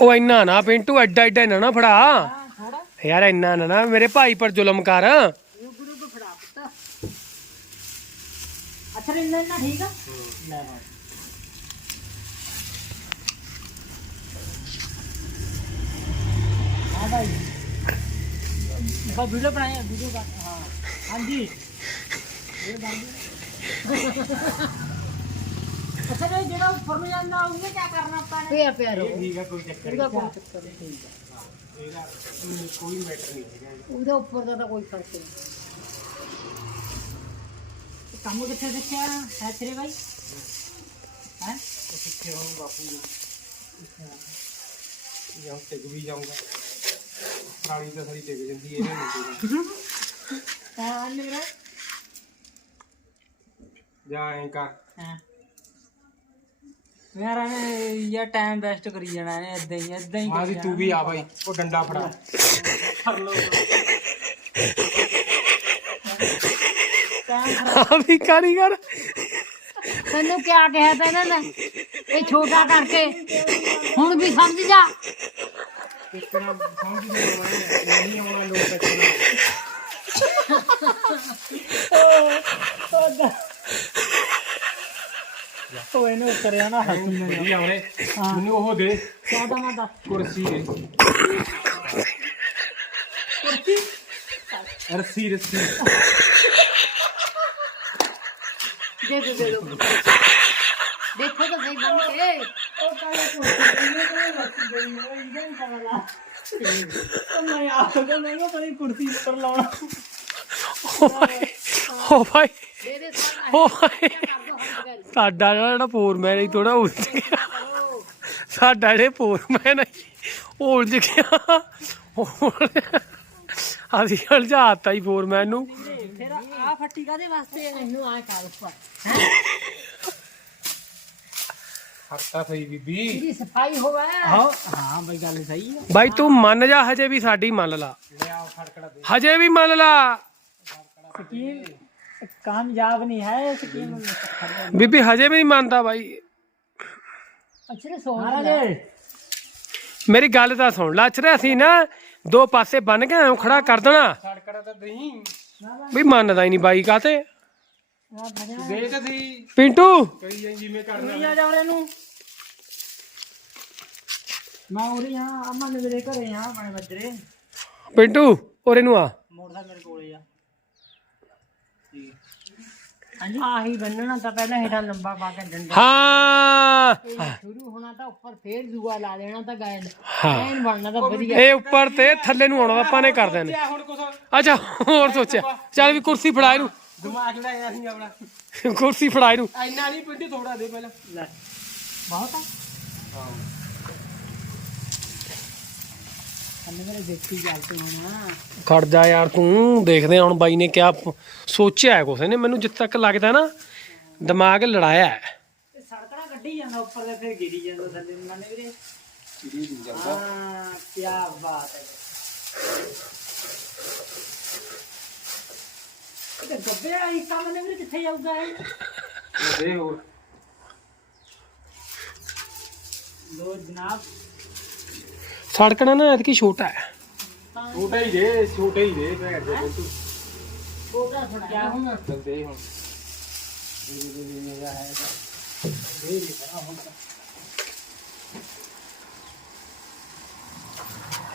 ਉਹ ਇੰਨਾ ਨਾ ਪਿੰਟੂ ਐਡਾ ਐਡਾ ਨਾ ਨਾ ਫੜਾ। ਯਾਰ ਇੰਨਾ ਨਾ ਨਾ ਮੇਰੇ ਭਾਈ ਪਰ ਜ਼ੁਲਮ ਕਰ। ਫੜਾ ਪੁੱਤ ਅੱਛਾ ਇੰਨਾ ਇੰਨਾ ਠੀਕ ਆ? ਲੈ ਬਾਈ ਹਾਂ ਬਾਈ ਬਾ ਵੀਡੀਓ ਬਣਾਇਆ ਵੀਡੀਓ ਹਾਂ। ਹਾਂਜੀ। ਇਹ ਬਾਈ ਅੱਛਾ ਜੀ ਜਿਹੜਾ ਉੱਪਰ ਨੂੰ ਜਾਂਦਾ ਉਹਨੇ ਕੀ ਕਰਨਾ ਆਪਾਂ ਨੇ? ਪਿਆ ਪਿਆ ਰੋ ਠੀਕ ਆ ਕੋਈ ਚੱਕਰ ਉਹਦਾ ਕੋਈ ਚੱਕਰ ਨਹੀਂ। ਇਹਦਾ ਕੋਈ ਮੈਟਰ ਨਹੀਂ ਹੈਗਾ ਉਹਦੇ ਉੱਪਰ ਦਾ ਤਾਂ ਕੋਈ ਫ਼ਰਕ ਨਹੀਂ। ਕੰਮ ਕਿੱਥੇ ਸਿੱਖਿਆ? ਹੈ ਤੇਰੇ ਬਾਈ? ਹੈ? ਕਿੱਥੇ ਹੋ ਬਾਪੂ ਜੀ। ਜਾਂ ਟਿਕ ਵੀ ਜਾਊਂਗਾ। ਪ੍ਰਾਣੀ ਤਾਂ ਸਾਰੀ ਟਿਕ ਜਾਂਦੀ ਹੈ ਇਹਨੇ ਨਹੀਂ ਤਾਂ ਮੇਰਾ ਜਾਂ ਐਂ ਕਰ। ਹਾਂ। ਯਾਰ ਇਹਨੇ ਯਾ ਟਾਈਮ ਵੇਸਟ ਕਰੀ ਜਾਣਾ ਨੇ ਇਦਾਂ ਹੀ ਇਦਾਂ ਹੀ ਆ ਵੀ ਤੂੰ ਵੀ ਆ ਬਾਈ ਉਹ ਡੰਡਾ ਫੜਾ। ਆ ਵੀ ਕਾਰੀਗਰ। ਤੈਨੂੰ ਕਿਆ ਕਿਹਾ ਤਾ ਇਹਨਾਂ ਨੇ? ਇਹ ਛੋਟਾ ਕਰਕੇ। ਹੁਣ ਵੀ ਸਮਝ ਜਾ। ਕਿਤਨਾ ਸਮਝ ਨਹੀਂ ਆਉਣਾ ਨਹੀਂ ਆਉਣਾ ਲੋਕ ਕਿਤਨਾ [LAUGHS] ਉਹ ਇਹਨੂੰ ਕਰਿਆ ਨਾ ਹੱਥ ਨਹੀਂ ਆਉਣੇ। ਮੈਨੂੰ ਉਹ ਦੇ। ਕਿਆ ਦਾ ਮੈਂ ਦੱਸ? ਕੁਰਸੀ ਦੇ। ਰੱਸੀ ਰੱਸੀ। ਦੇ ਦੇ ਦੇ ਦਿਓ। ਦੇਖੋ ਤਾਂ ਸਹੀ ਬਣ ਕੇ। ਮੈਂ ਆਖਦਾ ਮੈਂ ਕਿਹਾ ਪਤਾ ਨੀ ਕੁਰਸੀ ਉੱਪਰ ਲਾਉਣਾ। ਓ ਭਾਈ ਓ ਭਾਈ ਓ ਭਾਈ ਕਰ ਦੋ ਸਾਡਾ ਜਿਹੜਾ ਫੋਰਮੈਨ ਹੈ ਥੋੜਾ ਉਲਝ ਗਿਆ। ਸਾਡਾ ਜਿਹੜੇ ਫੋਰਮੈਨ ਹੈ ਉਹ ਉਲਝ ਗਿਆ। ਅਸੀਂ ਉਲਝਾਤਾ ਹੀ ਫੋਰਮੈਨ ਨੂੰ। ਫਿਰ ਆ ਫੱਟੀ ਕਾਦੇ ਵਾਸਤੇ ਇਹਨੂੰ ਆ ਕਰ ਉੱਪਰ ਹੱਟਾ ਸਹੀ ਬੀਬੀ। ਇਹਦੀ ਸਫ਼ਾਈ ਹੋਵੇ। ਹਾਂ। ਹਾਂ ਬਈ ਗੱਲ ਸਹੀ ਹੈ ਬਾਈ ਤੂੰ ਮੰਨ ਜਾ ਹਜੇ ਵੀ ਸਾਡੀ ਮੰਨ ਲਾ। ਹਜੇ ਵੀ ਮੰਨ ਲਾ। ਕਾਮਯਾਬ ਨਹੀਂ ਹੈ ਸਕੀਮ ਬੀਬੀ ਹਜੇ ਵੀ ਨਹੀਂ ਮੰਨਦਾ ਬਾਈ ਅੱਛੇ ਸੋਚ ਲੈ ਮਹਾਰਾਜ ਮੇਰੀ ਗੱਲ ਤਾਂ ਸੁਣ ਲੈ ਅਛਰੇ ਅਸੀਂ ਨਾ ਦੋ ਪਾਸੇ ਬੰਨ ਕੇ ਐਂ ਖੜਾ ਕਰ ਦੇਣਾ ਸੜਕੜਾ ਤਾਂ ਦਹੀਂ ਵੀ ਮੰਨਦਾ ਹੀ ਨਹੀਂ ਬਾਈ ਕਾਤੇ ਦੇ ਤਾਂ ਸੀ ਪਿੰਟੂ ਕਰੀ ਜਾਈ ਜਿਵੇਂ ਕਰਨਾ ਆ ਜਾ ਉਹਨੇ ਨੂੰ ਮੈਂ ਉਰੇ ਆ ਅਮਾ ਨੇ ਮੇਰੇ ਘਰੇ ਆ ਆਪਣੇ ਬੱਜਰੇ ਪਿੰਟੂ ਉਰੇ ਨੂੰ ਆ ਮੋਟਰਸਾਈਕਲ ਮੇਰੇ ਕੋਲੇ ਆ ਹਾਂਜੀ? ਆਹੀ ਬੰਨਣਾ ਤਾਂ ਪਹਿਲਾਂ ਹੇਠਾਂ ਲੰਬਾ ਪਾ ਕੇ ਡੰਡਾ। ਹਾਂ। ਸ਼ੁਰੂ ਹੋਣਾ ਤਾਂ ਉੱਪਰ ਫੇਰ ਦੂਆ ਲਾ ਦੇਣਾ ਤਾਂ ਗਾਇਲ। ਹਾਂ। ਐਨ ਬਣਨਾ ਤਾਂ ਵਧੀਆ। ਇਹ ਉੱਪਰ ਤੇ ਥੱਲੇ ਨੂੰ ਆਉਣਾ ਆਪਾਂ ਨੇ ਕਰ ਦੇਣੇ। ਹੁਣ ਕੁਛ। ਅੱਛਾ ਹੋਰ ਸੋਚਿਆ। ਚੱਲ ਵੀ ਕੁਰਸੀ ਫੜਾ ਇਹਨੂੰ। ਦਿਮਾਗ ਲਾਇਆ ਸੀ ਆਪਣਾ। ਕੁਰਸੀ ਫੜਾ ਇਹਨੂੰ। ਇੰਨਾ ਨਹੀਂ ਪਿੰਡੀ ਥੋੜਾ ਦੇ ਪਹਿਲਾਂ। ਲੈ। ਬਹੁਤ ਆ। ਮੇਰੇ ਦੇਖੀ ਗੱਲ ਖੜ ਜਾ ਯਾਰ ਤੂੰ ਦੇਖਦੇ ਹਾਂ ਹੁਣ ਬਾਈ ਨੇ ਕਿਆ ਪ- ਸੋਚਿਆ ਹੈ ਕੁਛ ਨੇ ਮੈਨੂੰ ਜਿੱਥੇ ਤੱਕ ਲੱਗਦਾ ਨਾ ਦਿਮਾਗ ਲੜਾਇਆ ਹੈ। ਤੇ ਸੜਕੜਾ ਗੱਡੀ ਜਾਂਦਾ ਉੱਪਰ ਤੇ ਫਿਰ ਗਿਰੀ ਜਾਂਦਾ ਥੱਲੇ ਨੂੰ। ਮੰਨੇ ਵੀਰੇ ਹਾਂ ਕੀ ਬਾਤ ਹੈ। ਤੇ ਗੱਬੇ ਆਈ ਕੰਮ ਨੇ ਵੀਰੇ ਕਿੱਥੇ ਜਾਊਗਾ ਇਹ? ਦੇ ਹੋਰ। ਲੋ ਜਨਾਬ ਸੜਕਣਾ ਨਾ ਐਤਕੀ ਛੋਟਾ ਹੈ। ਛੋਟਾ ਹੀ ਦੇ ਛੋਟੇ ਹੀ ਦੇ ਭੈਣ ਦੇ ਬਿਲਕੁਲ ਛੋਟਾ ਥੋੜਾ ਕਿਆ ਹੁਣ? ਦੇ ਹੁਣ।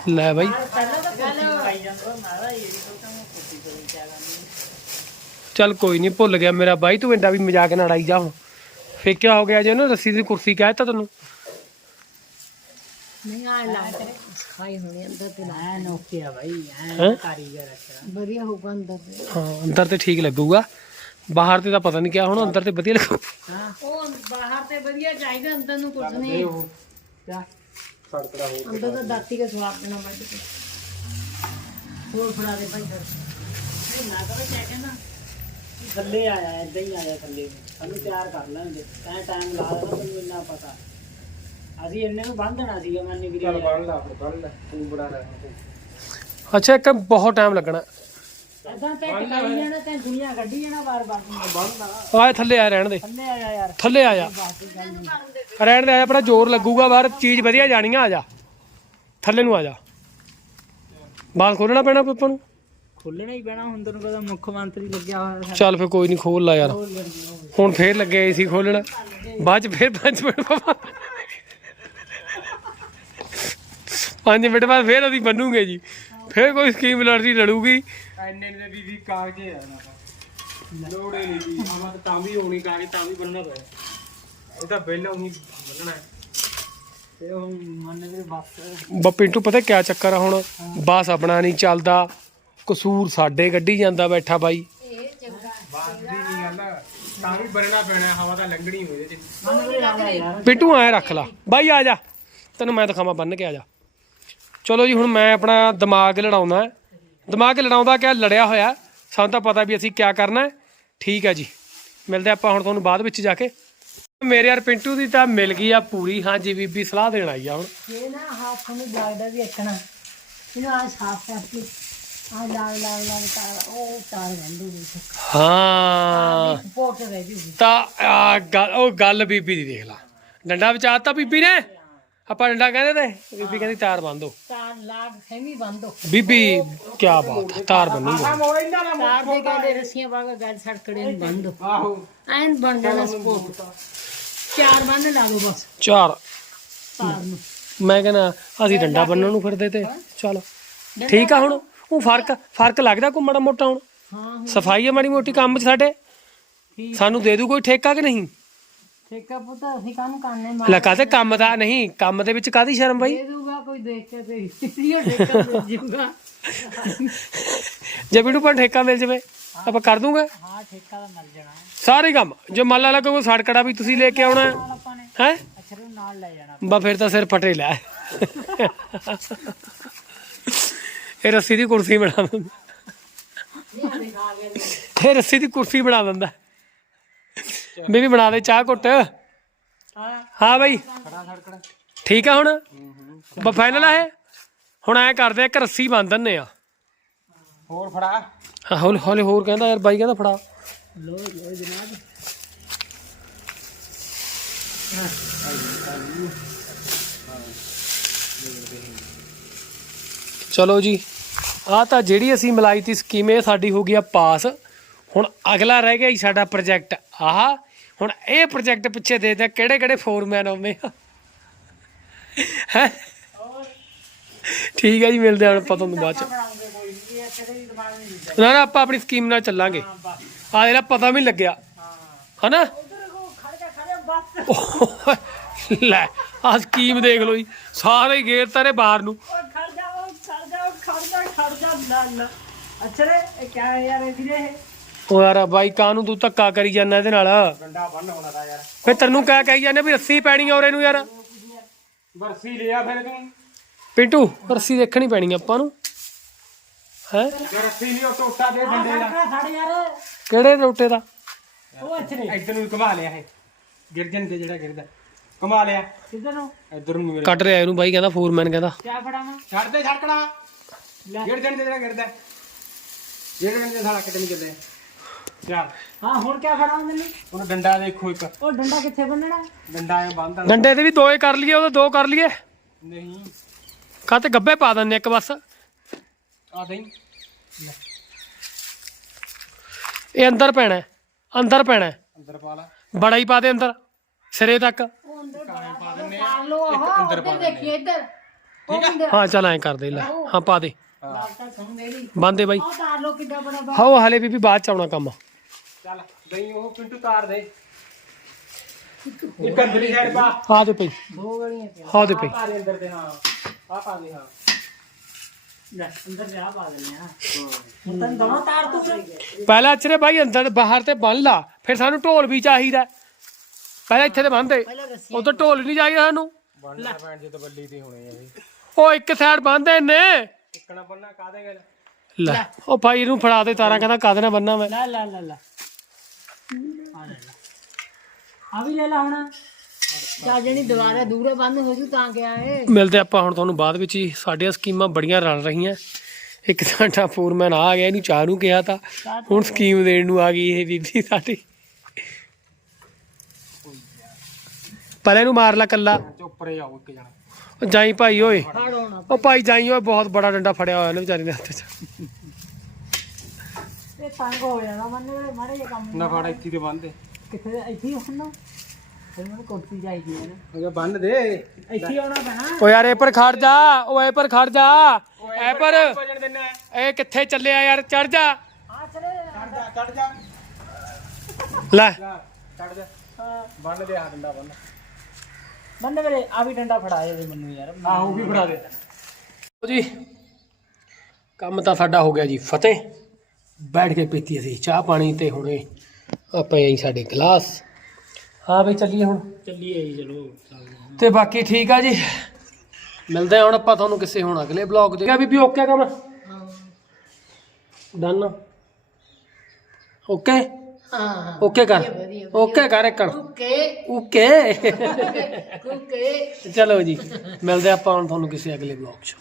ਲੈ ਬਾਈ। ਪਹਿਲਾਂ ਤਾਂ ਕੁਰਸੀ ਪਾਈ ਜਾਂਦਾ ਮਾਰਾ ਇਹ ਵੀ ਤਾਂ ਮੈਂ ਕੁਰਸੀ ਤੇ ਕਿਆ ਕਰਨੀ ਚੱਲ ਕੋਈ ਨਹੀਂ ਭੁੱਲ ਗਿਆ ਮੇਰਾ ਬਾਈ ਤੂੰ ਇੰਡਾ ਵੀ ਮਜ਼ਾਕ ਨਾਲ ਆਈ ਜਾ ਹੁਣ। ਫੇਰ ਕਿਆ ਹੋ ਗਿਆ ਜੇ ਉਹਨੇ ਰੱਸੀ ਦੀ ਕੁਰਸੀ ਕਹਿ ਦਿੱਤਾ ਤੈਨੂੰ। ਨਹੀਂ ਆ ਲਾ ਸਫ਼ਾਈ ਹੋਣੀ ਅੰਦਰ ਤੇ ਲਾ। ਐ ਨੋਕੇ ਆ ਭਾਈ ਹੈਂ? ਐ ਕਾਰੀਗਰ ਅੱਛਾ ਵਧੀਆ ਹੋਊਗਾ ਅੰਦਰ ਤੇ। ਹਾਂ ਅੰਦਰ ਤੇ ਠੀਕ ਲੱਗੂਗਾ। ਬਾਹਰ ਤੇ ਤਾਂ ਪਤਾ ਨਹੀਂ ਕਿਆ ਹੁਣ ਅੰਦਰ ਤੇ ਵਧੀਆ ਲੱਗੂ। ਹਾਂ। ਉਹ ਬਾਹਰ ਤੇ ਵਧੀਆ ਚਾਹੀਦਾ ਅੰਦਰ ਨੂੰ ਕੁਝ ਨਹੀਂ। ਕਿਆ ਸੜਕੜਾ ਹੋ ਅੰਦਰ ਤਾਂ ਦਾਤੀ ਕੇ ਸਵਾਦ ਦੇਣਾ ਵੱਢ ਕੇ। ਹੋਰ ਫੜਾ ਦੇ ਭਾਈ ਫਿਰ। ਨਹੀਂ ਨਾ ਕਰੋ ਕਿਆ ਕਹਿੰਦਾ। ਥੱਲੇ ਆਇਆ ਏਦਾਂ ਹੀ ਆਇਆ ਥੱਲੇ। ਨੂੰ। ਸਾਨੂੰ ਤਿਆਰ ਕਰ ਲੈਣਗੇ ਤੈਂ ਟਾਈਮ ਲਾ ਦੇਣਾ ਤੈਨੂੰ ਇੰਨਾ ਪਤਾ। ਅਸੀਂ ਇੰਨੇ ਨੂੰ ਬੰਨ ਦੇਣਾ ਸੀਗਾ ਮੰਨੀ ਵੀਰੇ ਚੱਲ ਬੰਨ ਲਾ ਫਿਰ ਬੰਨ ਲੈ ਤੂੰ ਬੜਾ ਰਹਿ ਅੱਛਾ ਇੱਕ ਬਹੁਤ ਟਾਈਮ ਲੱਗਣਾ। ਏਦਾਂ ਤੇ ਟਕਾਈ ਜਾਣਾ ਤੇ ਦੁਨੀਆ ਕੱਢੀ ਜਾਣਾ ਬਾਰ ਬਾਰ ਆਏ ਥੱਲੇ ਆ ਰਹਿਣ ਦੇ। ਥੱਲੇ ਆਇਆ ਯਾਰ। ਥੱਲੇ ਆ ਜਾ ਰਹਿਣ ਦੇ ਆ ਜਾ ਜ਼ੋਰ ਲੱਗੂਗਾ ਬਾਹਰ ਚੀਜ਼ ਵਧੀਆ ਜਾਣੀ ਆ ਆ ਜਾ। ਥੱਲੇ ਨੂੰ ਆ ਜਾ। ਬਾਲ ਖੋਲਣਾ ਪੈਣਾ ਆਪਾਂ ਨੂੰ? ਖੋਲਣਾ ਹੀ ਪੈਣਾ ਹੁਣ ਤੈਨੂੰ ਪਤਾ ਮੁੱਖ ਮੰਤਰੀ ਲੱਗਿਆ ਹੋਇਆ ਚੱਲ ਫੇ ਕੋਈ ਨਹੀਂ ਖੋਲ ਲਾ ਯਾਰ। ਹੁਣ ਫੇਰ ਲੱਗੇ ਸੀ ਖੋਲਣ ਬਾਅਦ ਚ ਫੇਰ 5 ਮਿੰਟ ਬਾਅਦ 5 ਮਿੰਟ ਬਾਅਦ ਫੇਰ ਅਸੀਂ ਬੰਨੂਗੇ ਜੀ। ਫੇਰ ਕੋਈ ਸਕੀਮ ਲੜਦੀ ਲੜੂਗੀ। ਐਨੇ ਨੇ ਦੀਦੀ ਕਾਗਜ਼ੇ ਆ ਨਾ ਲੋੜੇ ਨਹੀਂ ਦੀ ਆਵਾਂ ਤਾਂ ਤਾਂ ਵੀ ਹੋਣੀ ਕਾਗਜ਼ ਤਾਂ ਵੀ ਬੰਨਣਾ ਪਿਆ। ਇਹ ਤਾਂ ਬਿੱਲ ਉਹੀ ਬੰਨਣਾ ਹੈ। ਤੇ ਹੁਣ ਮੰਨ ਵੀਰੇ ਬਸ। ਬਾ ਪਿੰਟੂ ਪਤਾ ਕਿਆ ਚੱਕਰ ਆ ਹੁਣ? ਬੱਸ ਆਪਣਾ ਨਹੀਂ ਚੱਲਦਾ। ਕਸੂਰ ਸਾਡੇ ਗੱਡੀ ਜਾਂਦਾ ਬੈਠਾ ਬਾਈ। ਇਹ ਚੰਗਾ ਬਾਤ ਦੀ ਨਹੀਂ ਗੱਲ। ਤਾਂ ਵੀ ਬੰਨਣਾ ਪੈਣਾ ਹਵਾ ਤਾਂ ਲੰਘਣੀ ਹੋਈ ਇਹਦੇ ਚ। ਮੰਨ ਵੀਰੇ ਆ ਯਾਰ ਪਿੰਟੂ ਐ ਰੱਖ ਲਾ। ਬਾਈ ਆ ਜਾ। ਤੈਨੂੰ ਮੈਂ ਦਿਖਾਵਾਂ ਬੰਨ ਕੇ ਆ ਜਾ। ਚਲੋ ਜੀ ਹੁਣ ਮੈਂ ਆਪਣਾ ਦਿਮਾਗ ਲੜਾਉਣਾ ਹੈ। ਦਿਮਾਗ ਲੜਾਉਂਦਾ ਕਿਆ ਲੜਿਆ ਹੋਇਆ। ਸਾਨੂੰ ਤਾਂ ਪਤਾ ਵੀ ਅਸੀਂ ਕਿਆ ਕਰਨਾ ਹੈ। ਠੀਕ ਹੈ ਜੀ। ਮਿਲਦੇ ਆਪਾਂ ਹੁਣ ਤੁਹਾਨੂੰ ਬਾਅਦ ਵਿੱਚ ਜਾ ਕੇ। ਮੇਰੇ ਯਾਰ ਪਿੰਟੂ ਦੀ ਤਾਂ ਮਿਲ ਗਈ ਆ ਪੂਰੀ। ਹਾਂ ਜੀ ਬੀਬੀ ਸਲਾਹ ਦੇਣ ਆਈ ਆ ਹੁਣ। ਇਹ ਨਾ ਹੱਥ ਨੂੰ ਲੱਗਦਾ ਵੀ ਇੱਕਣਾ ਇਹਨੂੰ ਆ ਸਾਫ਼ ਕਰਕੇ ਆ ਲਾਲ ਲਾਲ ਲਾਲ ਤਾਰ ਉਹ ਤਾਰ ਰਹਿੰਦੀ ਵੀ ਹਾਂ। ਸਪੋਰਟ ਰਹਿ ਜੂਗੀ। ਤਾਂ ਆ ਗੱਲ ਉਹ ਗੱਲ ਬੀਬੀ ਦੀ ਦੇਖ ਲਾ। ਡੰਡਾ ਵਿਚਾਰਤਾ ਬੀਬੀ ਨੇ? ਆਪਾਂ ਡੰਡਾ ਕਹਿੰਦੇ ਤੇ ਬੀਬੀ ਕਹਿੰਦੀ ਤਾਰ ਬੰਦੋ ਤਾਰ ਲਾਗ ਖੈਮੀ ਬੰਦੋ ਬੀਬੀ ਕੀ ਬਾਤ ਹੈ ਤਾਰ ਬੰਨੂਗਾ ਤਾਰ ਦੇ ਕਹਿੰਦੇ ਰੱਸੀਆਂ ਕੇ ਗੱਲ ਸੜਕੜੇ ਨੂੰ ਬੰਦੋ ਆਹੋ। ਐਨ ਬਣ ਜਾਣਾ ਸਪੋਰਟ। ਚਾਰ ਬੰਨ ਲਾ ਦੋ ਬਸ। ਚਾਰ। ਤਾਰ ਨੂੰ। ਮੈਂ ਕਹਿੰਦਾ ਅਸੀਂ ਡੰਡਾ ਬੰਨਣ ਨੂੰ ਫਿਰਦੇ ਤੇ ਚਲ। ਠੀਕ ਆ ਹੁਣ ਉਹ ਫ਼ਰਕ ਫ਼ਰਕ ਲੱਗਦਾ ਕੋਈ ਮਾੜਾ ਮੋਟਾ ਹੁਣ? ਹਾਂ ਸਫ਼ਾਈ ਆ ਮਾੜੀ ਮੋਟੀ ਕੰਮ 'ਚ ਸਾਡੇ। ਸਾਨੂੰ ਦੇ ਦੂ ਕੋਈ ਠੇਕਾ ਕਿ ਨਹੀਂ? ਠੇਕਾ ਪੁੱਤ ਅਸੀਂ ਕਾਹਨੂੰ ਕਰਨੇ ਲੈ ਕਾਹਦੇ ਕੰਮ ਦਾ? ਨਹੀਂ ਕੰਮ ਦੇ ਵਿੱਚ ਕਾਦੀ ਸ਼ਰਮ ਬਾਈ? ਦੇ ਦੂਗਾ ਕੋਈ ਦੇਖ ਕੇ ਤੇ ਇਹ ਠੇਕਾ ਮਿਲ ਜੂਗਾ। ਜੇ ਵੀਡੂ ਪਰ ਠੇਕਾ ਮਿਲ ਜਵੇ ਆਪਾਂ ਕਰ ਦੂੰਗੇ। ਹਾਂ ਠੇਕਾ ਤਾਂ ਮਿਲ ਜਾਣਾ। ਸਾਰੇ ਕੰਮ ਜੋ ਮੰਨ ਲਾ ਕੋਈ ਸੜਕੜਾ ਵੀ ਤੁਸੀਂ ਲੈ ਕੇ ਆਉਣਾ ਹੈ। ਅਛਰ ਨਾਲ ਲੈ ਜਾਣਾ। ਬਾ ਫਿਰ ਤਾਂ ਸਿਰ ਫਟੇ ਲੈ। ਇਹ ਰੱਸੀ ਦੀ ਕੁਰਸੀ ਬਣਾ ਦਿੰਦਾ। ਇਹ ਰੱਸੀ ਦੀ ਕੁਰਸੀ ਬਣਾ ਦਿੰਦਾ। ਬੀਬੀ ਬਣਾ ਦੇ ਚਾਹ ਘੁੱਟ। ਹਾਂ ਹਾਂ ਬਾਈ। ਠੀਕ ਆ ਹੁਣ? ਬਾ ਫਾਈਨਲ ਆ ਇਹ? ਹੁਣ ਐ ਕਰਦੇ ਆ ਇੱਕ ਰੱਸੀ ਬੰਨ ਦਿੰਨੇ ਆ। ਹੋਰ ਫੜਾ। ਹਾਂ, ਹੌਲੀ ਹੌਲੀ ਹੋਰ ਕਹਿੰਦਾ ਯਾਰ ਬਾਈ ਕਹਿੰਦਾ ਫੜਾ। ਲੋ ਲੋ ਜਨਾਬ ਚਲੋ ਜੀ ਆ ਤਾਂ ਜਿਹੜੀ ਅਸੀਂ ਮਲਾਈ ਤੀ ਸਕੀਮ ਇਹ ਸਾਡੀ ਹੋ ਗਈ ਆ ਪਾਸ। ਹੁਣ ਅਗਲਾ ਰਹਿ ਗਿਆ ਜੀ ਸਾਡਾ ਪ੍ਰੋਜੈਕਟ। ਆਹ ਹੁਣ ਇਹ ਪ੍ਰੋਜੈਕਟ ਪਿੱਛੇ ਦੇ ਦੇ ਕਿਹੜੇ ਕਿਹੜੇ ਫੋਰਮੈਨ ਆਉਂਦੇ ਆ ਹੈ? ਠੀਕ ਹੈ ਜੀ ਮਿਲਦੇ ਹਾਂ ਹੁਣ ਪਤਾ ਤੁਹਾਨੂੰ ਬਾਅਦ ਚ। ਨਾ ਨਾ ਆਪਾਂ ਆਪਣੀ ਸਕੀਮ ਨਾਲ ਚੱਲਾਂਗੇ। ਆ ਜਿਹੜਾ ਪਤਾ ਵੀ ਲੱਗਿਆ। ਹਨਾ? ਲੈ ਆ ਸਕੀਮ ਦੇਖ ਲਓ ਜੀ। ਸਾਰੇ ਗੇਰ ਤਾਰੇ ਬਾਹਰ ਨੂੰ। ਖੜ ਜਾ ਖੜ ਜਾ ਖੜ ਜਾ ਖੜ ਜਾ ਅੱਛਾ ਇਹ ਕਿਆ ਹੈ ਯਾਰ ਇਹ ਵੀਰੇ ਉਹ ਯਾਰ ਬਾਈ ਕਾਹਨੂੰ ਤੂੰ ਧੱਕਾ ਕਰੀ ਜਾਂਦਾ ਇਹਦੇ ਨਾਲ? ਡੰਡਾ ਬੰਨ ਹੋਣਾ ਦਾ ਯਾਰ। ਫੇ ਤੈਨੂੰ ਕਹਿ ਕਹੀ ਜਾਂਦੇ ਵੀ ਰੱਸੀ ਪੈਣੀ ਔਰੇ ਨੂੰ ਯਾਰ। ਬਰਸੀ ਲਿਆ ਫਿਰ ਤੂੰ। ਪਿੰਟੂ ਰੱਸੀ ਦੇਖਣੀ ਪੈਣੀ ਆਪਾਂ ਨੂੰ। ਹੈ? ਜੇ ਰੱਸੀ ਲਿਓ ਟੋਟਾ ਦੇ ਡੰਡੇ ਦਾ ਯਾਰ। ਕਿਹੜੇ ਰੋਟੇ ਦਾ? ਉਹ ਅੱਛਾ ਰੇ ਇੱਧਰ ਨੂੰ ਘੁਮਾ ਲਿਆ ਇਹ। ਗਿਰਜਨ ਤੇ ਜਿਹੜਾ ਗਿਰਦਾ। ਘੁਮਾ ਲਿਆ। ਕਿੱਧਰ ਨੂੰ। ਇੱਧਰ ਨੂੰ ਮੇਰੇ ਕੱਟ ਰਿਹਾ ਇਹਨੂੰ ਬਾਈ ਕਹਿੰਦਾ ਫੋਰਮੈਨ ਕਹਿੰਦਾ। ਕਿਆ ਫੜਾਵਾਂ? ਛੱਡ ਦੇ ਛੜਕੜਾ ਲੈ। ਗਿਰਜਨ ਤੇ ਜਿਹੜਾ ਗਿਰਦਾ। ਗਿਰਜਨ ਦੇ ਸਾਲਾ ਕਿਤੇ ਨਹੀਂ ਚੱਲੇ ਚੱਲ ਹਾਂ ਹੁਣ ਕਿਆ ਫੜਾਵਾਂ ਮੈਨੂੰ ਉਹਨੂੰ ਡੰਡਾ ਦੇਖੋ ਇੱਕ। ਉਹ ਡੰਡਾ ਕਿੱਥੇ ਬੰਨਣਾ? ਡੰਡਾ ਐ ਬੰਨਦਾ ਡੰਡੇ ਦੇ ਵੀ ਦੋਏ ਕਰ ਲਈਏ ਉਹਦੇ ਦੋ ਕਰ ਲਈਏ। ਨਹੀਂ। ਕਾਤੇ ਗੱਬੇ ਪਾ ਦਿੰਨੇ ਇੱਕ ਬਸ? ਆ ਨਹੀਂ ਇਹ ਅੰਦਰ ਪੈਣਾ ਹੈ, ਅੰਦਰ ਪੈਣਾ ਹੈ। ਅੰਦਰ ਪਾ ਲਾ। ਬੜਾ ਹੀ ਪਾ ਦੇ ਅੰਦਰ ਸਿਰੇ ਤੱਕ। ਉਹ ਅੰਦਰ ਪਾ ਦਿੰਨੇ ਪਾ ਲੋ ਆਹ ਉੱਧਰ ਦੇਖੀ ਇੱਧਰ। ਉਹ ਅੰਦਰ ਹਾਂ ਚੱਲ ਐਂ ਕਰ ਦੇ ਲੈ। ਹਾਂ ਪਾ ਦੇ। ਲਾਤਾ ਸੁਣ ਮੇਰੀ। ਬੰਦੇ ਬਾਈ। ਉਹ ਤਾਂ ਲੋ ਕਿੱਡਾ ਬੜਾ ਬਾ ਹਾਓ ਹਲੇ ਵੀ ਬਾਅਦ ਚ ਆਉਣਾ ਕੰਮ। ਚੱਲ ਦਈ ਉਹ ਪਿੰਟੂ ਤਾਰ ਦੇ। ਇੱਕ ਅੰਦਰਲੀ ਸਾਈਡ ਪਾ। ਆ ਦੇ ਪਈ। ਦੋ ਗਲੀਆਂ ਤੇ ਹਾਂ ਦੇ ਪਈ। ਪਾ ਦੇ ਅੰਦਰ ਦੇ ਹਾਂ ਆ ਪਾ ਦੇ ਹਾਂ ਲੈ ਅੰਦਰ ਜਾ ਪਾ ਦਿੰਦੇ ਆ। ਹੁਣ ਤੈਨੂੰ ਦਵਾ ਤਾਰ ਤੂੰ ਪਹਿਲਾਂ ਅਚਰੇ ਬਾਈ ਅੰਦਰ ਬਾਹਰ ਤੇ ਬੰਨ ਲਾ ਫਿਰ ਸਾਨੂੰ ਢੋਲ ਵੀ ਚਾਹੀਦਾ। ਪਹਿਲਾਂ ਇੱਥੇ ਤੇ ਬੰਨਦੇ ਉਧਰ ਢੋਲ ਨਹੀਂ ਚਾਹੀਦਾ ਸਾਨੂੰ। ਬੰਨਣਾ ਪੈਣ ਜੇ ਤਾਂ ਬੱਲੀ ਤੇ ਹੋਣੇ ਆ ਇਹ ਉਹ ਇੱਕ ਸਾਈਡ ਬੰਨਦੇ ਨੇ ਟਿੱਕਣਾ ਬੰਨਾ ਕਾਦੇ ਗੱਲ? ਲੈ ਉਹ ਭਾਈ ਇਹਨੂੰ ਫੜਾ ਦੇ ਤਾਰਾਂ ਕਹਿੰਦਾ ਕਾਦੇ ਨਾਲ ਬੰਨਾ ਮੈਂ। ਲੈ ਲੈ ਲੈ ਲੈ। ਆ ਵੀ ਲੈ ਲਾ ਹੁਣ। ਚਾ ਜਣੀ ਦੁਬਾਰਾ ਦੂਰੇ ਬੰਦ ਹੋ ਜੂ ਤਾਂ ਕਿਆ ਏ। ਮਿਲਦੇ ਆਪਾਂ ਹੁਣ ਤੁਹਾਨੂੰ ਬਾਅਦ ਵਿੱਚ ਹੀ। ਸਾਡੀਆਂ ਸਕੀਮਾਂ ਬੜੀਆਂ ਰਲ ਰਹੀਆਂ। ਇੱਕ ਸਾਡਾ ਫੋਰਮੈਨ ਆ ਗਿਆ ਇਹਨੂੰ ਚਾਹ ਨੂੰ ਕਿਹਾ ਤਾਂ। ਹੁਣ ਸਕੀਮ ਦੇਣ ਨੂੰ ਆ ਗਈ ਇਹ ਬੀਬੀ ਸਾਡੀ। ਪਹਿਲਾਂ ਇਹਨੂੰ ਮਾਰ ਲਾ ਕੱਲਾ ਚੋਪਰੇ ਆਓ ਇੱਕ ਜਣਾ। ਜਾਈ ਭਾਈ ਓਏ। ਫੜ ਹੋਣਾ ਉਹ ਭਾਈ। ਜਾਈ ਓਏ ਬਹੁਤ ਬੜਾ ਡੰਡਾ ਫੜਿਆ ਹੋਇਆ ਇਹਨੇ ਵਿਚਾਰੀ ਦੇ ਹੱਥ 'ਚ। ਤੰਗ ਹੋ ਜਾਣਾ ਮੰਨੇ ਮਾੜੇ ਜਿਹਾ ਕੰਮ ਨਾ ਫੜ ਇੱਥੇ ਤੇ ਬੰਨ ਦੇ। ਕਿੱਥੇ ਇੱਥੇ ਹੀ ਹੁਣ ਫਿਰ ਮੈਨੂੰ ਕੁਰਸੀ ਚਾਹੀਦੀ ਹੈ ਨਾ। ਉਹ ਬੰਨ ਦੇ। ਇੱਥੇ ਹੀ ਆਉਣਾ ਪੈਣਾ। ਓ ਯਾਰ ਇਹ ਪਰ ਖੜ ਜਾ। ਓ ਇਹ ਪਰ ਖੜ ਜਾ। ਇਹ ਪਰ ਵਜਣ ਇਹ ਕਿੱਥੇ ਚੱਲਿਆ ਯਾਰ? ਚੜ ਜਾ। ਆ ਚਲੇ ਚੜ ਜਾ ਚੜ ਜਾ। ਲੈ। ਜਾ ਬੰਨ ਦੇ ਆ ਡੰਡਾ ਬੰਨ ਬੰਦੇ ਵੇਲੇ ਆ ਵੀ ਡੰਡਾ ਫੜਾ ਦੇ ਮੈਨੂੰ ਯਾਰ। ਆਹ ਵੀ ਫੜਾ ਦੇ। ਲਓ ਜੀ ਕੰਮ ਤਾਂ ਸਾਡਾ ਹੋ ਗਿਆ ਜੀ ਫਤਿਹ। ਬੈਠ ਕੇ ਪੀਤੀ ਅਸੀਂ ਚਾਹ ਪਾਣੀ ਤੇ ਹੁਣੇ ਆਪਾਂ ਆਈ ਸਾਡੇ ਗਲਾਸ। ਹਾਂ ਬਈ ਚੱਲੀਏ ਹੁਣ। ਚੱਲੀਏ ਜੀ ਚਲੋ। ਤੇ ਬਾਕੀ ਠੀਕ ਆ ਜੀ। ਮਿਲਦੇ ਹੁਣ ਆਪਾਂ ਤੁਹਾਨੂੰ ਕਿਸੇ ਹੁਣ ਅਗਲੇ ਬਲੌਗ ਦੇ। ਕਿਆ ਬੀਬੀ ਓਕੇ ਕੰਮ? ਡਨ ਓਕੇ ਹਾਂ। ਓਕੇ ਕਰ। ਓਕੇ ਕਰ ਇੱਕ ਓਕੇ ਓਕੇ ਓਕੇ ਚਲੋ ਜੀ ਮਿਲਦੇ ਆਪਾਂ ਹੁਣ ਤੁਹਾਨੂੰ ਕਿਸੇ ਅਗਲੇ ਬਲੌਗ 'ਚ।